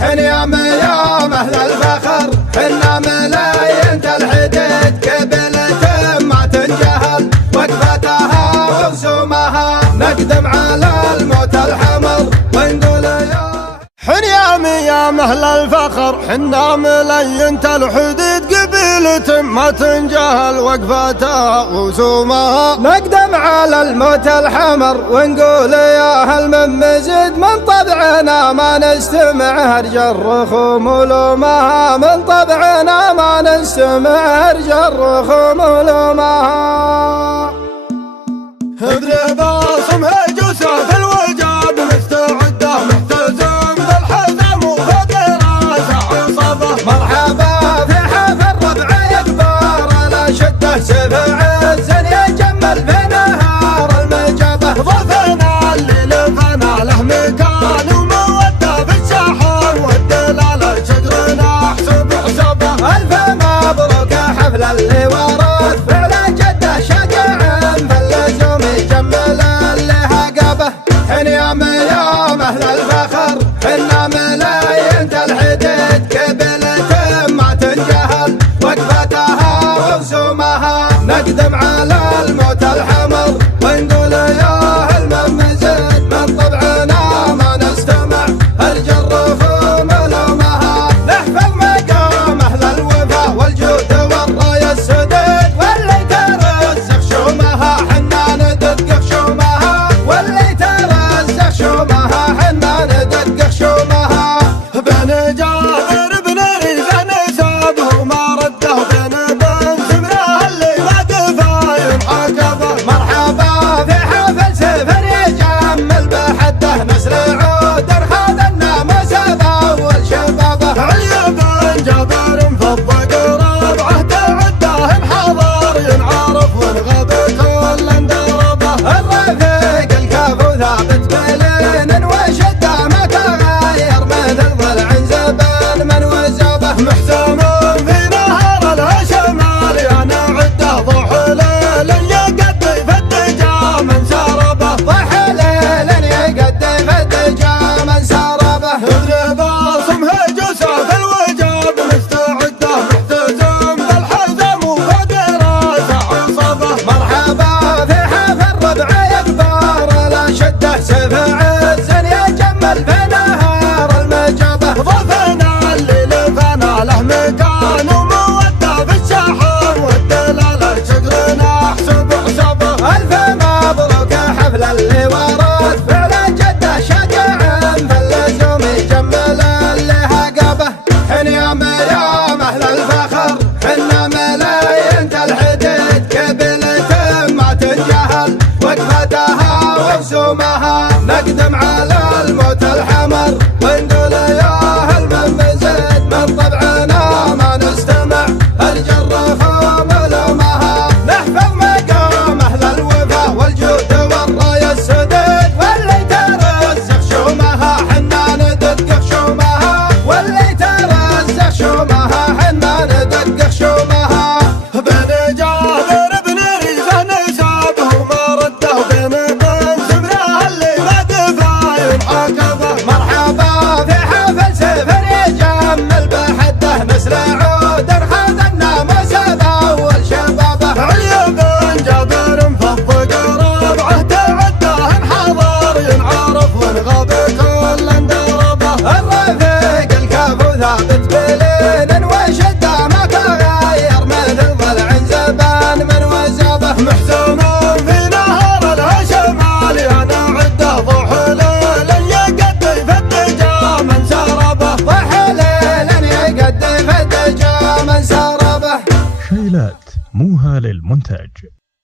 حنيام يوم أهل الفخر حنا ملايين الحديد قبلة ما تنجهل وقفتها ورسومها نقدم على الموت الحمر ونقول يا حنيام يوم أهل الفخر حنا ملايين الحديد قبلة ما تنجهل وقفتها ورسومها نقدم على الموت الحمر ونقول يا هل من مزيد من طبعنا ما نستمع هرج الرخوم ولومها من طبعنا ما نستمع هرج الرخوم ولومها اضرب اصم هجوسه في الوجاب مستعده محتزم بالحزم وفوق راسه عصبه مرحبا في حفل ربع كبار على شده سبع الزن يجمل في نهار المجابه ضفنا اللي لفنا له مكان وموده في الشحن والدلاله شجرنا احسب حسبه الف مبروك حفل اللي ورث فعل جده شجع فاللزوم يجمل اللي هقبه حنيام يوم اهل الفخر حنا ملايين الحديد قبلة ما تنجهل وقفتها ورسومها نقدم على الموت الحمر ونقول يا هل من مزيد من طبعنا ما نستمع هرج الرخوم ولومها نحفظ مقام اهل الوفا والجود والرايه السديد واللي ترزق شومها حنا ندق شومها واللي ترزق شومها حنا ندق شومها بن جابر بن ريزه نسابه وما رده بن سمره اللي وقفه ينعقبه مرحبا في حفل سفر يجمل بحده نسل عود خذنا مسابه والشبابه علي بن جابر فض قرابعه تعده انحضر ينعرف والغب كل اندربه الرفيق الكفو ثابت بلين وشده ما تغير مثل ضلع زبان من وزبه محسوم في نهر الهشمال يا نعده ضحى ليل يقضي في الدجا من سربه ضحى ليل يقضي في الدجا من سربه اضرب اصم هجوسه في الوجاب مستعده محتزم بالحزم وفوق راسه عصبه مرحبا في حفل ربع كبار على شده سبع الزن يجمل في نهار المجابه ضفنا اللي لفنا له مكان وموده في الشحن والدلاله شجرنا احسب حسبه الف مبروك حفل اللي ورث فعل جده شجع فاللزوم يجمل اللي هقبه حنيام يوم اهل الفخر حنا ملايين الحديد قبلة ما تنجهل وقفتها ورسومها نقدم على الموت الحمر ونقول يا هل من مزيد من طبعنا ما نستمع هرج الرخوم ولومها نحفظ مقام اهل الوفا والجود والرايه السديد واللي ترزق شومها حنا ندق شومها واللي ترزق شومها حنا ندق شومها بن جابر بن ريزه نسابه وما رده بن سمره اللي وقفه ينعقبه مرحبا في حفل سفر يجمل بحده نسل عود خذنا مسابه والشبابه علي بن جابر فض قرابعه تعده انحضر ينعرف والغب كل اندربه الرفيق الكفو ثابت بلين وشده ما تغير مثل ضلع زبان من وزبه محسوم في نهر الهشمال يا نعده ضحى ليل يقضي في الدجا من سربه ضحى ليل يقضي في الدجا من سربه شيلات موها للمنتج.